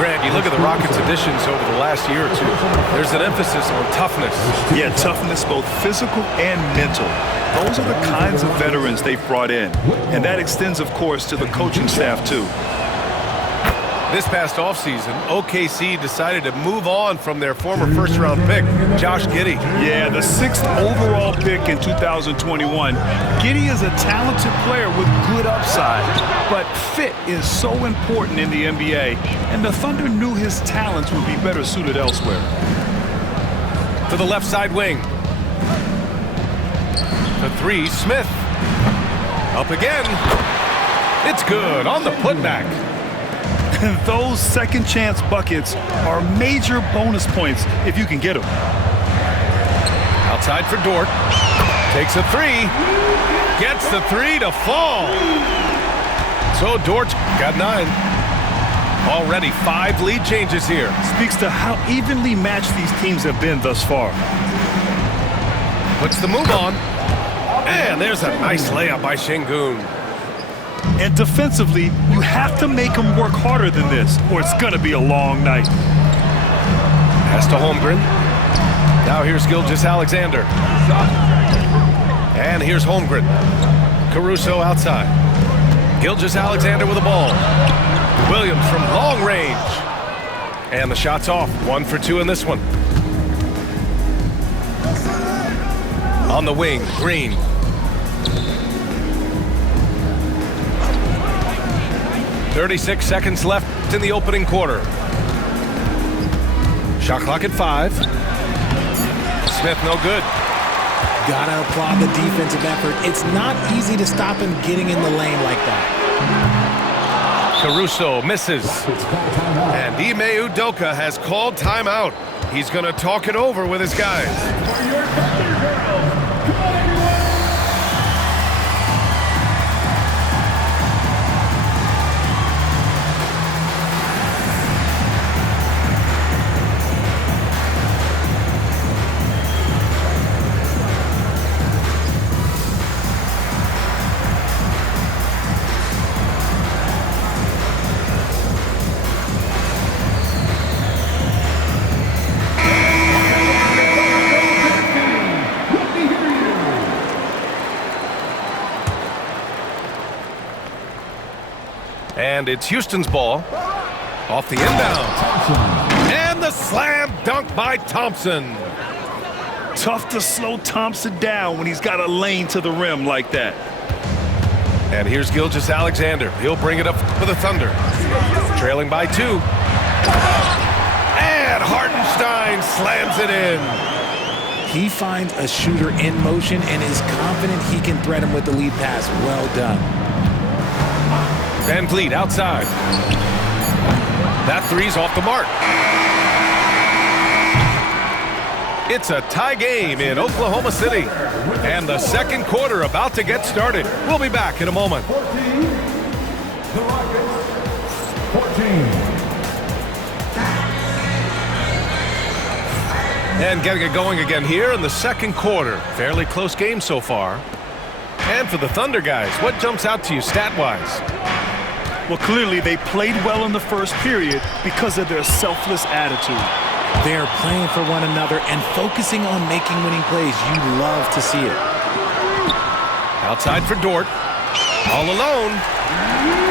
Grant, you look at the Rockets' additions over the last year or two. There's an emphasis on toughness. Yeah, toughness, both physical and mental. Those are the kinds of veterans they've brought in. And that extends, of course, to the coaching staff, too. This past offseason, OKC decided to move on from their former first-round pick, Josh Giddey. Yeah, the 6th overall pick in 2021. Giddey is a talented player with good upside, but fit is so important in the NBA, and the Thunder knew his talents would be better suited elsewhere. To the left side wing. The three, Smith. Up again. It's good on the putback. Those second chance buckets are major bonus points if you can get them. Outside for Dort. Takes a three. Gets the three to fall. So Dort's got 9. Already 5 lead changes here. Speaks to how evenly matched these teams have been thus far. Puts the move on. And there's a nice layup by Şengün. And defensively, you have to make them work harder than this, or it's going to be a long night. Pass to Holmgren. Now here's Gilgeous-Alexander. And here's Holmgren. Caruso outside. Gilgeous-Alexander with the ball. Williams from long range. And the shot's off. 1 for 2 in this one. On the wing, Green. .36 seconds left in the opening quarter. Shot clock at 5. Smith no good. Gotta applaud the defensive effort. It's not easy to stop him getting in the lane like that. Caruso misses. And Ime Udoka has called timeout. He's going to talk it over with his guys. And it's Houston's ball. Off the inbound. And the slam dunk by Thompson. Tough to slow Thompson down when he's got a lane to the rim like that. And here's Gilgeous-Alexander. He'll bring it up for the Thunder. Trailing by 2. And Hartenstein slams it in. He finds a shooter in motion and is confident he can thread him with the lead pass. Well done. Van Vliet outside. That three's off the mark. It's a tie game in Oklahoma City. And the second quarter about to get started. We'll be back in a moment. 14. The Rockets. 14. And getting it going again here in the second quarter. Fairly close game so far. And for the Thunder guys, what jumps out to you stat-wise? Well, clearly they played well in the first period because of their selfless attitude. They're playing for one another and focusing on making winning plays. You love to see it. Outside for Dort. All alone.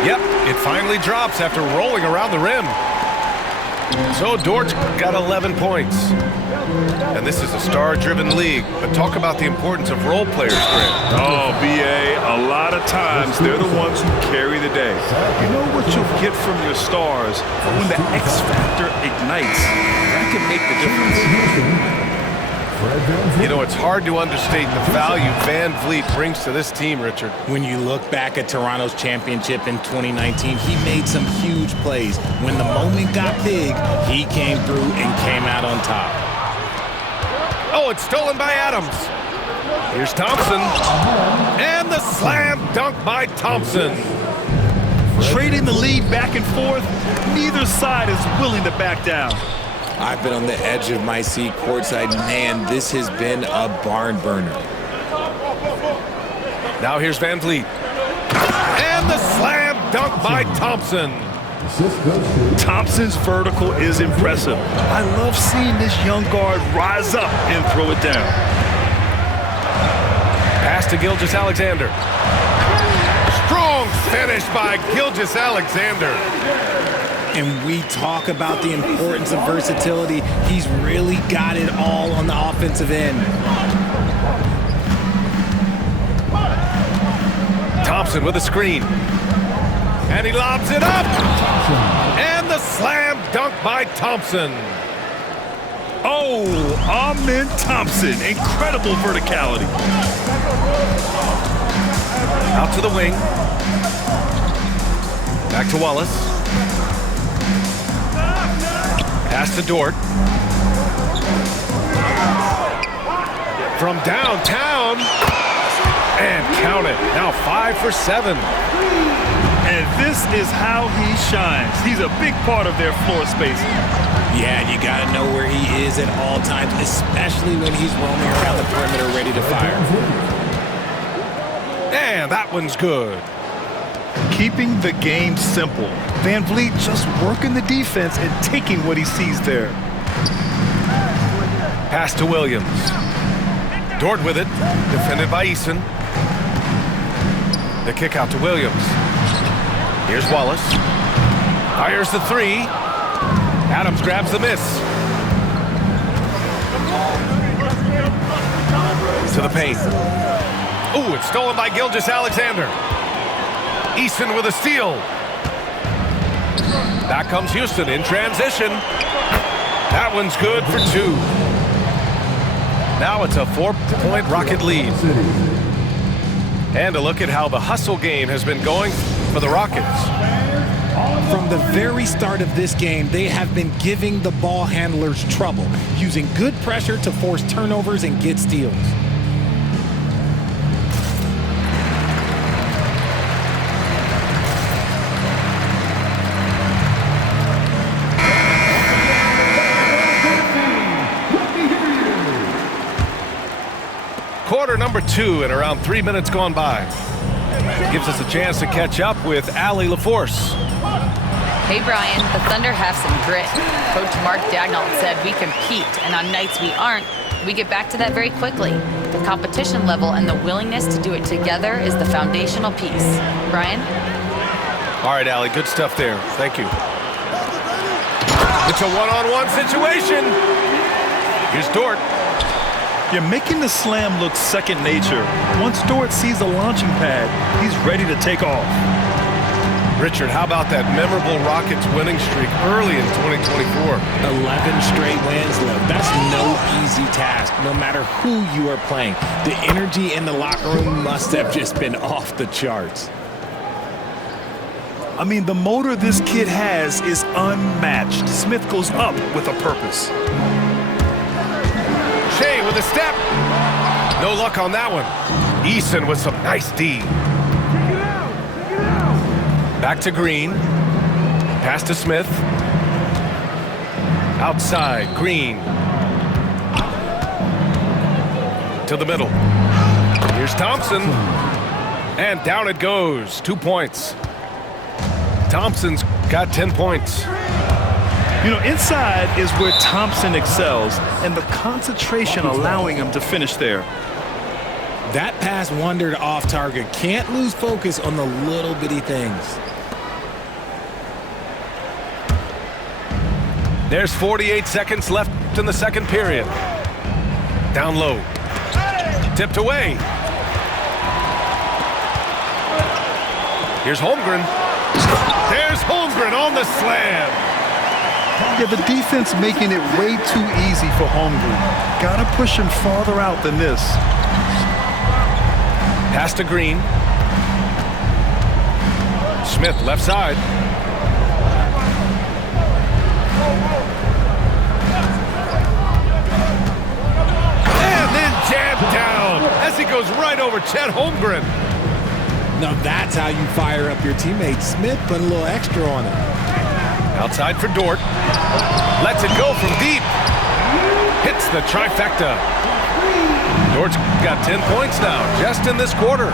Yep, it finally drops after rolling around the rim. So Dort's got 11 points. And this is a star-driven league, but talk about the importance of role players, Grant. Oh, B.A., a lot of times they're the ones who carry the day. You know what you'll get from your stars, but when the X factor ignites, that can make the difference. You know, it's hard to understate the value Van Vliet brings to this team, Richard. When you look back at Toronto's championship in 2019, he made some huge plays. When the moment got big, he came through and came out on top. Oh, it's stolen by Adams. Here's Thompson. And the slam dunk by Thompson. Trading the lead back and forth, neither side is willing to back down. I've been on the edge of my seat courtside. Man, this has been a barn burner. Now here's Van Vliet. And the slam dunk by Thompson. Assist goes to Thompson's vertical is impressive. I love seeing this young guard rise up and throw it down. Pass to Gilgeous-Alexander. Strong finish by Gilgeous-Alexander. And we talk about the importance of versatility. He's really got it all on the offensive end. Thompson with a screen. And he lobs it up. And the slam dunk by Thompson. Oh, Amen Thompson. Incredible verticality. Out to the wing. Back to Wallace. Pass to Dort. From downtown. And count it. Now 5 for 7. And this is how he shines. He's a big part of their floor space. Yeah, and you got to know where he is at all times, especially when he's roaming around the perimeter ready to fire. And that one's good. Keeping the game simple. Van Vliet just working the defense and taking what he sees there. Pass to Williams. Dort with it. Defended by Eason. The kick out to Williams. Here's Wallace. Fires the three. Adams grabs the miss. To the paint. Ooh, it's stolen by Gilgeous-Alexander. Eason with a steal. Back comes Houston in transition. That one's good for 2. Now it's a 4-point Rocket lead. And a look at how the hustle game has been going for the Rockets. From the very start of this game, they have been giving the ball handlers trouble, using good pressure to force turnovers and get steals. Quarter number 2 and around 3 minutes gone by. Gives us a chance to catch up with Allie LaForce. Hey, Brian, the Thunder have some grit. Coach Mark Daigneault said we compete, and on nights we aren't, we get back to that very quickly. The competition level and the willingness to do it together is the foundational piece. Brian? All right, Allie, good stuff there. Thank you. It's a one-on-one situation. Here's Dort. You're making the slam look second nature. Once Dort sees the launching pad, he's ready to take off. Richard, how about that memorable Rockets winning streak early in 2024? 11 straight wins, look. That's no easy task, no matter who you are playing. The energy in the locker room must have just been off the charts. I mean, the motor this kid has is unmatched. Smith goes up with a purpose. Shea with a step. No luck on that one. Eason with some nice D. Back to Green. Pass to Smith. Outside, Green. To the middle. Here's Thompson. And down it goes. 2 points. Thompson's got 10 points. You know, inside is where Thompson excels, and the concentration allowing him to finish there. That pass wandered off target. Can't lose focus on the little bitty things. There's 48 seconds left in the second period. Down low. Tipped away. Here's Holmgren. There's Holmgren on the slam. Yeah, the defense making it way too easy for Holmgren. Gotta push him farther out than this. Pass to Green. Smith, left side. And then jammed down as he goes right over Chet Holmgren. Now that's how you fire up your teammate. Smith put a little extra on it. Outside for Dort. Lets it go from deep. Hits the trifecta. Dort's got 10 points now, just in this quarter.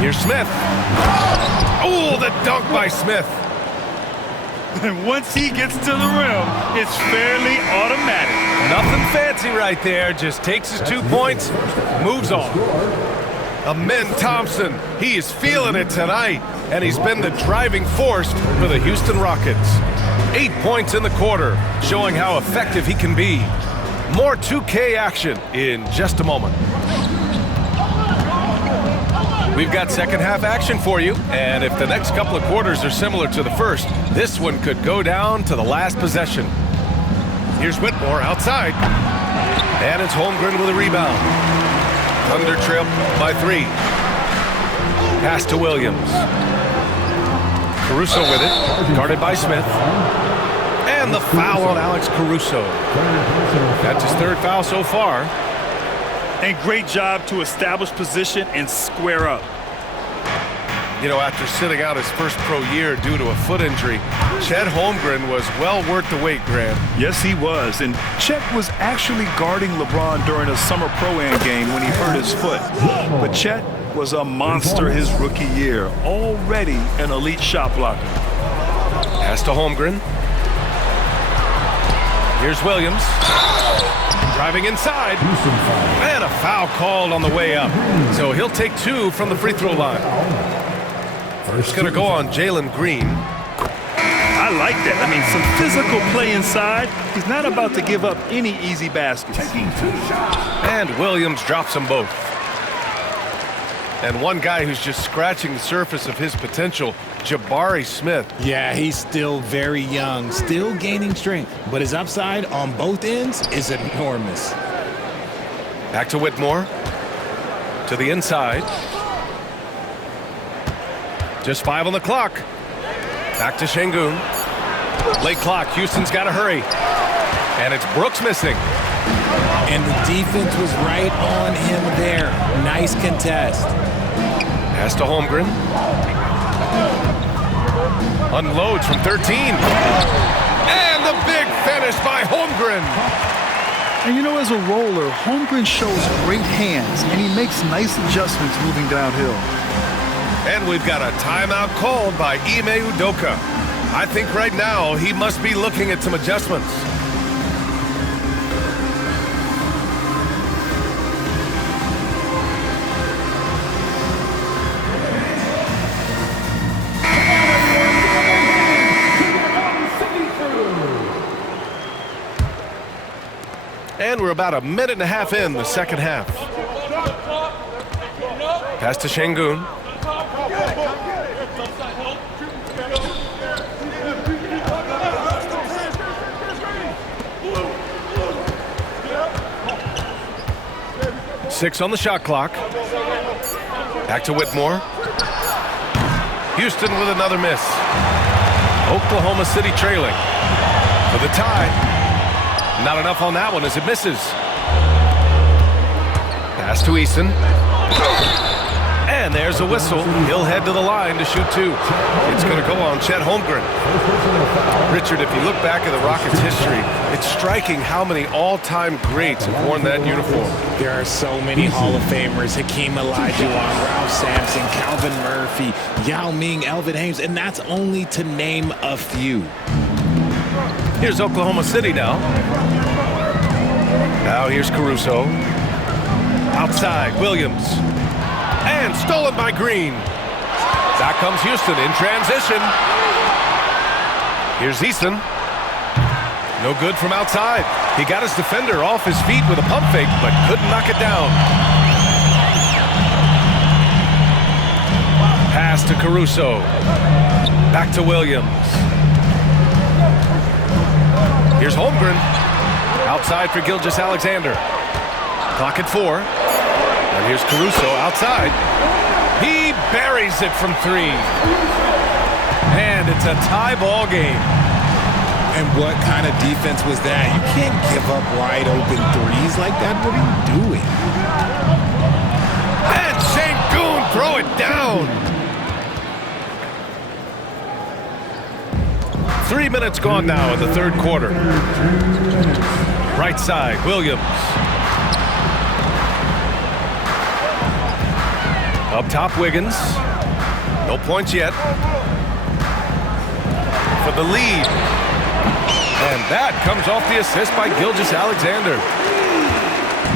Here's Smith. Oh, the dunk by Smith. And once he gets to the rim, it's fairly automatic. Nothing fancy right there. Just takes his 2 points, moves on. Amen Thompson, he is feeling it tonight, and he's been the driving force for the Houston Rockets. 8 points in the quarter, showing how effective he can be. More 2K action in just a moment. We've got second half action for you, and if the next couple of quarters are similar to the first, this one could go down to the last possession. Here's Whitmore outside, and it's Holmgren with a rebound. Thunder trail by 3. Pass to Williams. Caruso with it, guarded by Smith. And the foul on Alex Caruso. That's his 3rd foul so far. And great job to establish position and square up. You know, after sitting out his first pro year due to a foot injury, Chet Holmgren was well worth the wait, Grant. Yes, he was. And Chet was actually guarding LeBron during a summer Pro-Am game when he hurt his foot. But Chet was a monster his rookie year, already an elite shot blocker. Pass to Holmgren. Here's Williams. Driving inside. And a foul called on the way up. So he'll take 2 from the free throw line. It's going to go on Jalen Green. I like that. I mean, some physical play inside. He's not about to give up any easy baskets. And Williams drops them both. And one guy who's just scratching the surface of his potential, Jabari Smith. Yeah, he's still very young, still gaining strength, but his upside on both ends is enormous. Back to Whitmore. To the inside. Just 5 on the clock. Back to Şengün. Late clock. Houston's got to hurry. And it's Brooks missing. And the defense was right on him there. Nice contest. Pass to Holmgren. Unloads from 13. And the big finish by Holmgren. And you know, as a roller, Holmgren shows great hands, and he makes nice adjustments moving downhill. And we've got a timeout called by Ime Udoka. I think right now he must be looking at some adjustments. And we're about a minute and a half in the second half. Pass to Şengün. Six on the shot clock. Back to Whitmore. Houston with another miss. Oklahoma City trailing for the tie. Not enough on that one as it misses. Pass to Eason. And there's a whistle. He'll head to the line to shoot 2. It's going to go on Chet Holmgren. Richard, if you look back at the Rockets' history, it's striking how many all-time greats have worn that uniform. There are so many Hall of Famers. Hakeem Olajuwon, Ralph Sampson, Calvin Murphy, Yao Ming, Elvin Hayes, and that's only to name a few. Here's Oklahoma City now. Now here's Caruso. Outside, Williams. And stolen by Green. Back comes Houston in transition. Here's Eason. No good from outside. He got his defender off his feet with a pump fake, but couldn't knock it down. Pass to Caruso. Back to Williams. Here's Holmgren. Outside for Gilgeous-Alexander. Clock at 4. And here's Caruso outside. He buries it from 3. And it's a tie ball game. And what kind of defense was that? You can't give up wide open threes like that. What are you doing? And Şengün throw it down. 3 minutes gone now in the third quarter. Right side, Williams. Up top, Wiggins. No points yet. For the lead. And that comes off the assist by Gilgeous-Alexander.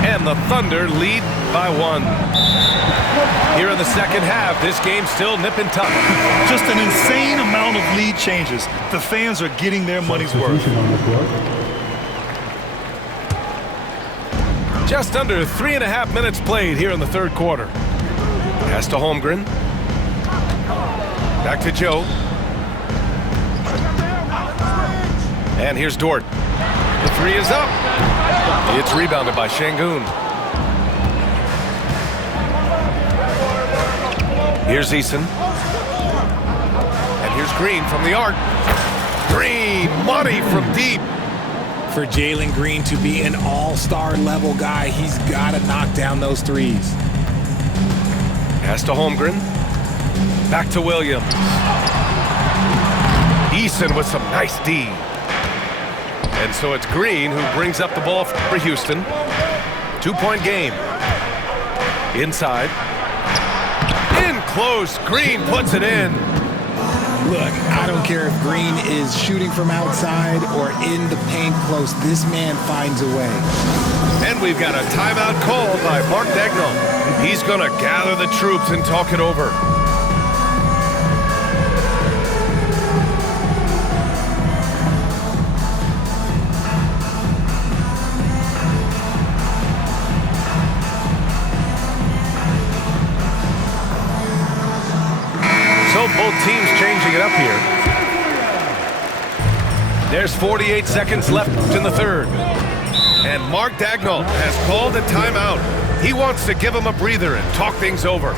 And the Thunder lead by 1. Here in the second half, this game's still nip and tuck. Just an insane amount of lead changes. The fans are getting their money's worth. Just under 3.5 minutes played here in the third quarter. Pass to Holmgren. Back to Joe. And here's Dort. The three is up. It's rebounded by Şengün. Here's Eason. And here's Green from the arc. Green, money from deep. For Jalen Green to be an all-star level guy, he's got to knock down those threes. Pass to Holmgren. Back to Williams. Eason with some nice D. And so it's Green who brings up the ball for Houston. 2-point game. Inside. In close. Green puts it in. Look, I don't care if Green is shooting from outside or in the paint close. This man finds a way. And we've got a timeout called by Mark Daigneault. He's going to gather the troops and talk it over. So both teams changing it up here. There's 48 seconds left in the third. And Mark Daigneault has called a timeout. He wants to give him a breather and talk things over.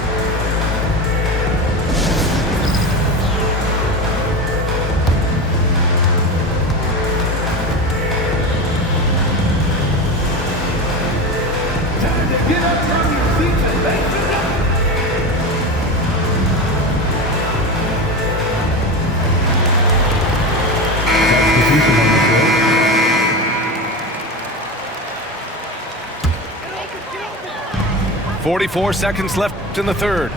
Get up from your seats and make it up. Substitution on the floor. 44 seconds left in the third.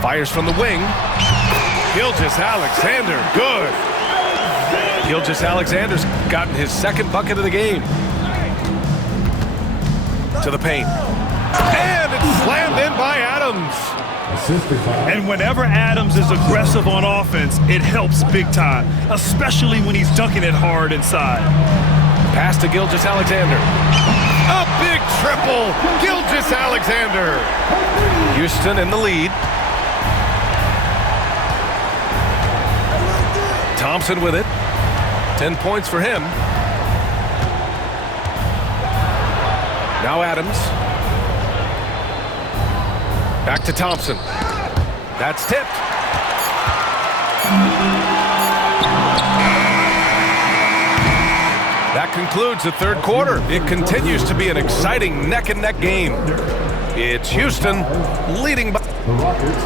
Fires from the wing. Gilgeous-Alexander, good. Gilgeous-Alexander's gotten his second bucket of the game. To the paint. And it's slammed in by Adams. And whenever Adams is aggressive on offense, it helps big time, especially when he's dunking it hard inside. Pass to Gilgeous-Alexander. A big triple. Gilgeous-Alexander. Houston in the lead. Thompson with it. 10 points for him. Now Adams. Back to Thompson. That's tipped. That concludes the third quarter. It continues to be an exciting neck-and-neck game. It's Houston leading by... The Rockets,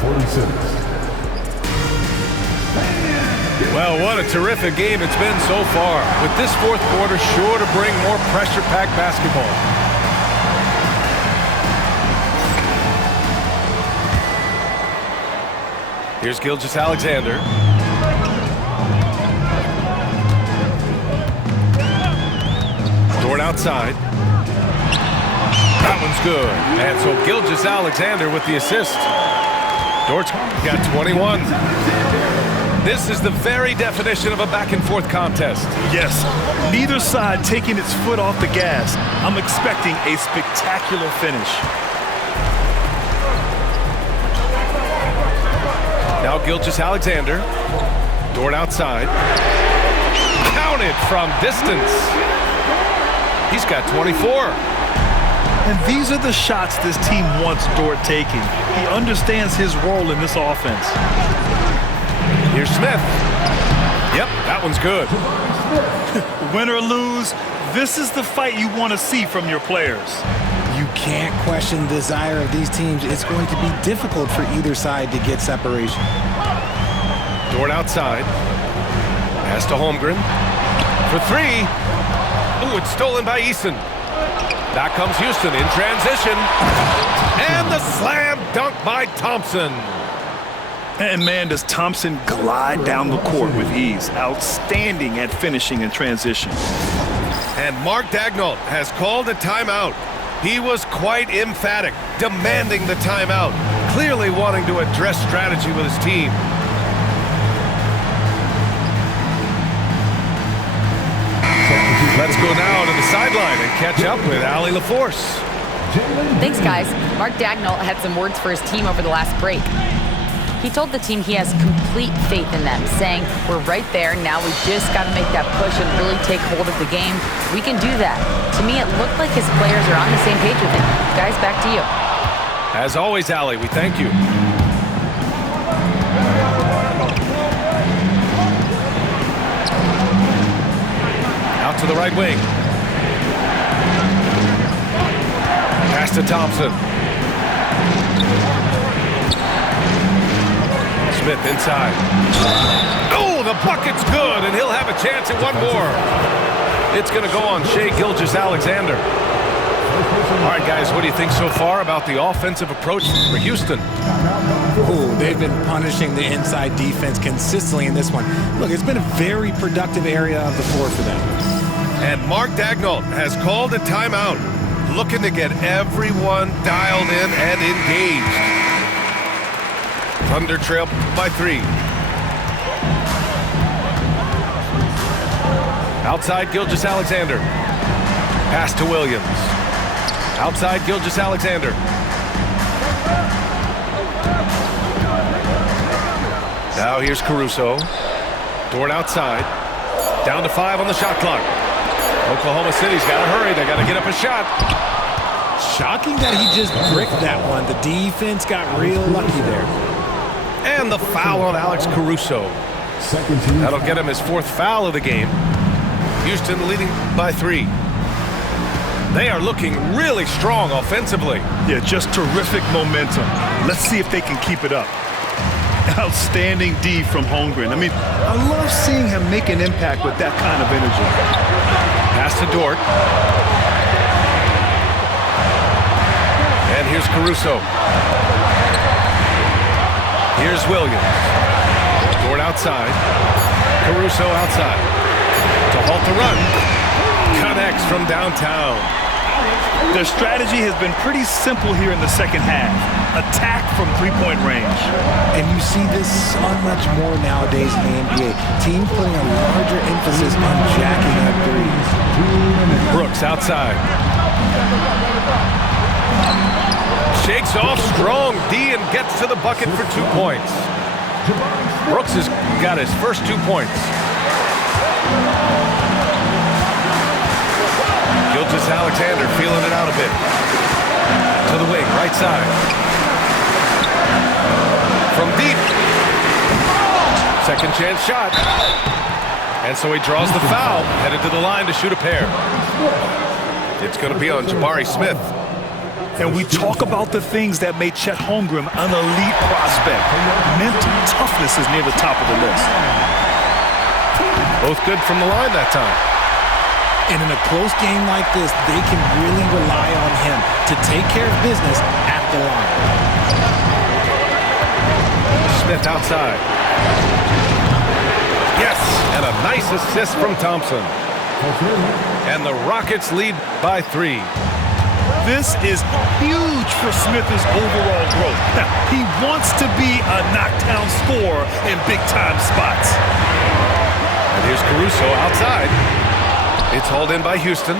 46. Well, what a terrific game it's been so far. With this fourth quarter sure to bring more pressure-packed basketball. Here's Gilgeous-Alexander. Dort outside. That one's good. And so Gilgeous-Alexander with the assist. Dort's got 21. This is the very definition of a back-and-forth contest. Yes, neither side taking its foot off the gas. I'm expecting a spectacular finish. Now Gilgeous-Alexander. Dort outside. Counted from distance. He's got 24. And these are the shots this team wants Dort taking. He understands his role in this offense. Here's Smith. Yep, that one's good. Win or lose, this is the fight you want to see from your players. You can't question the desire of these teams. It's going to be difficult for either side to get separation. Dort outside. Pass to Holmgren. For three. Ooh, it's stolen by Eason. Back comes Houston in transition. And the slam dunk by Thompson. And man, does Thompson glide down the court with ease. Outstanding at finishing in transition. And Mark Daigneault has called a timeout. He was quite emphatic, demanding the timeout, clearly wanting to address strategy with his team. Let's go now to the sideline and catch up with Allie LaForce. Thanks, guys. Mark Daigneault had some words for his team over the last break. He told the team he has complete faith in them, saying, we're right there, now we just got to make that push and really take hold of the game. We can do that. To me, it looked like his players are on the same page with him. Guys, back to you. As always, Allie, we thank you. Out to the right wing. Pass to Thompson. Smith inside. Oh, the bucket's good, and he'll have a chance at one more. It's going to go on Shai Gilgeous-Alexander. All right, guys, what do you think so far about the offensive approach for Houston? Ooh, they've been punishing the inside defense consistently in this one. Look, it's been a very productive area of the floor for them. And Mark Daigneault has called a timeout, looking to get everyone dialed in and engaged. Thunder trail by 3. Outside Gilgeous-Alexander. Pass to Williams. Outside Gilgeous-Alexander. Now here's Caruso. Dort outside. Down to 5 on the shot clock. Oklahoma City's got to hurry. They got to get up a shot. Shocking that he just bricked that one. The defense got real lucky there. And the foul on Alex Caruso. That'll get him his 4th foul of the game. Houston leading by 3. They are looking really strong offensively. Yeah, just terrific momentum. Let's see if they can keep it up. Outstanding D from Holmgren. I mean, I love seeing him make an impact with that kind of energy. Pass to Dort. And here's Caruso. Here's Williams. Dort outside. Caruso outside. To halt the run. Connects from downtown. Their strategy has been pretty simple here in the second half. Attack from three-point range. And you see this so much more nowadays in the NBA. Teams putting a larger emphasis on jacking up threes. Brooks outside. Shakes off strong D and gets to the bucket for 2 points. Brooks has got his first 2 points. Gilgeous-Alexander feeling it out a bit. To the wing, right side. From deep. Second chance shot. And so he draws the foul, headed to the line to shoot a pair. It's going to be on Jabari Smith. And we talk about the things that made Chet Holmgren an elite prospect. Mental toughness is near the top of the list. Both good from the line that time. And in a close game like this, they can really rely on him to take care of business at the line. Smith outside. Yes, and a nice assist from Thompson. And the Rockets lead by 3. This is huge for Smith's overall growth. Now, he wants to be a knockdown scorer in big-time spots. And here's Caruso outside. It's hauled in by Houston.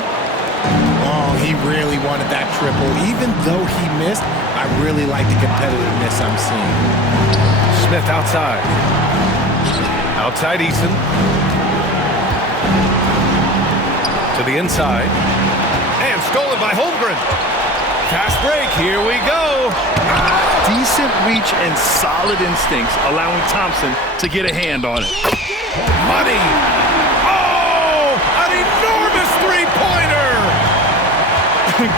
Oh, he really wanted that triple. Even though he missed, I really like the competitiveness I'm seeing. Smith outside. Outside Eason. To the inside. And stolen by Holmgren. Fast break, here we go. Decent reach and solid instincts, allowing Thompson to get a hand on it. Money. Oh, an enormous three-pointer.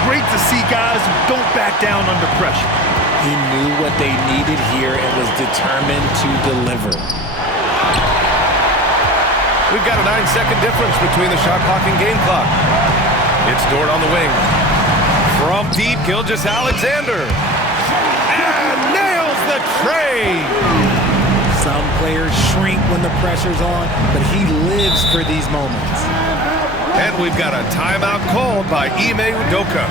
Great to see guys who don't back down under pressure. He knew what they needed here and was determined to deliver. We've got a 9-second difference between the shot clock and game clock. It's Dort on the wing. From deep, Gilgeous-Alexander. And nails the tray. Some players shrink when the pressure's on, but he lives for these moments. And we've got a timeout called by Ime Udoka.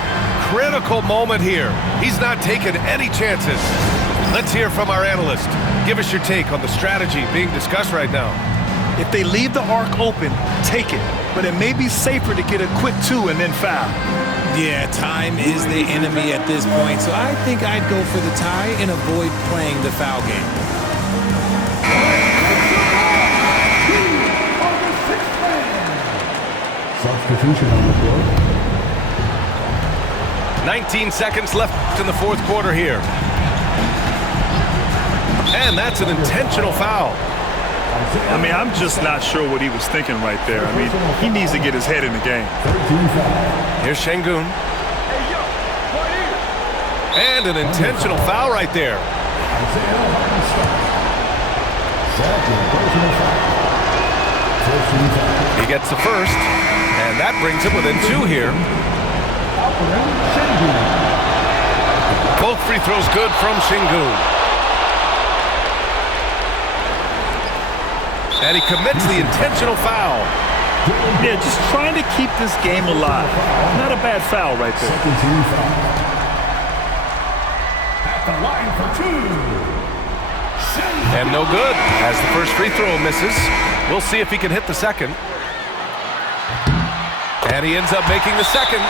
Critical moment here. He's not taking any chances. Let's hear from our analyst. Give us your take on the strategy being discussed right now. If they leave the arc open, take it. But it may be safer to get a quick 2 and then foul. Yeah, time is the enemy at this point, so I think I'd go for the tie and avoid playing the foul game. Substitution on the floor. 19 seconds left in the fourth quarter here. And that's an intentional foul. I mean, I'm just not sure what he was thinking right there. I mean, he needs to get his head in the game. 13 foul. Here's Şengün. And an intentional foul right there. Second personal foul. 15 foul. He gets the first, and that brings him within 2 here. Both free throws good from Şengün. And he commits the intentional foul. Yeah, just trying to keep this game alive. Not a bad foul right there. Second team foul. At the line for 2. And no good, as the first free throw misses. We'll see if he can hit the second. And he ends up making the second.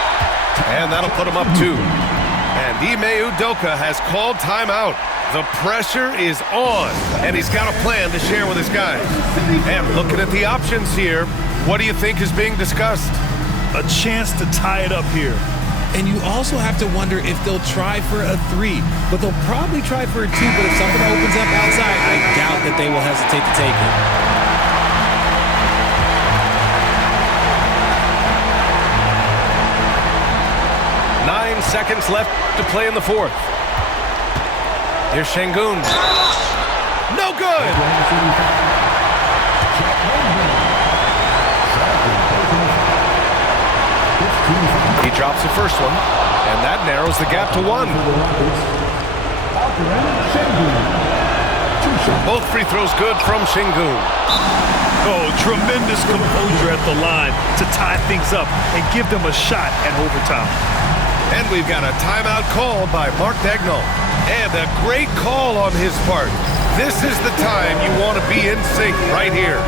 And that'll put him up 2. And Ime Udoka has called timeout. The pressure is on, and he's got a plan to share with his guys. And looking at the options here, what do you think is being discussed? A chance to tie it up here. And you also have to wonder if they'll try for a 3, but they'll probably try for a 2, but if something opens up outside, I doubt that they will hesitate to take it. Nine seconds left to play in the fourth. Here's Şengün. No good! He drops the first one, and that narrows the gap to 1. Both free throws good from Şengün. Oh, tremendous composure at the line to tie things up and give them a shot at overtime. And we've got a timeout called by Mark Daigneault. And a great call on his part. This is the time you want to be in sync right here.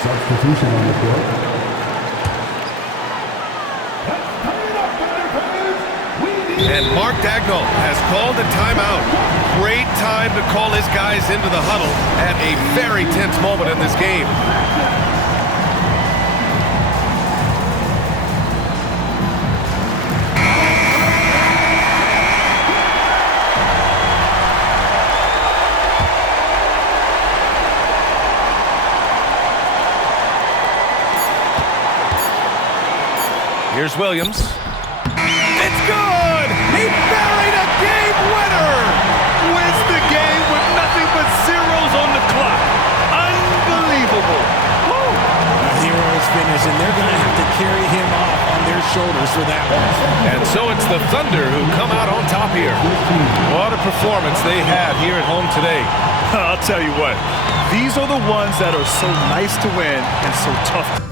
Substitution on the court. And Mark Daigneault has called a timeout. Great time to call his guys into the huddle at a very tense moment in this game. Here's Williams. It's good! He buried a game winner! Wins the game with nothing but zeros on the clock. Unbelievable. Woo! A hero's finish, and they're going to have to carry him off on their shoulders for that one. And so it's the Thunder who come out on top here. What a performance they had here at home today. I'll tell you what, these are the ones that are so nice to win and so tough.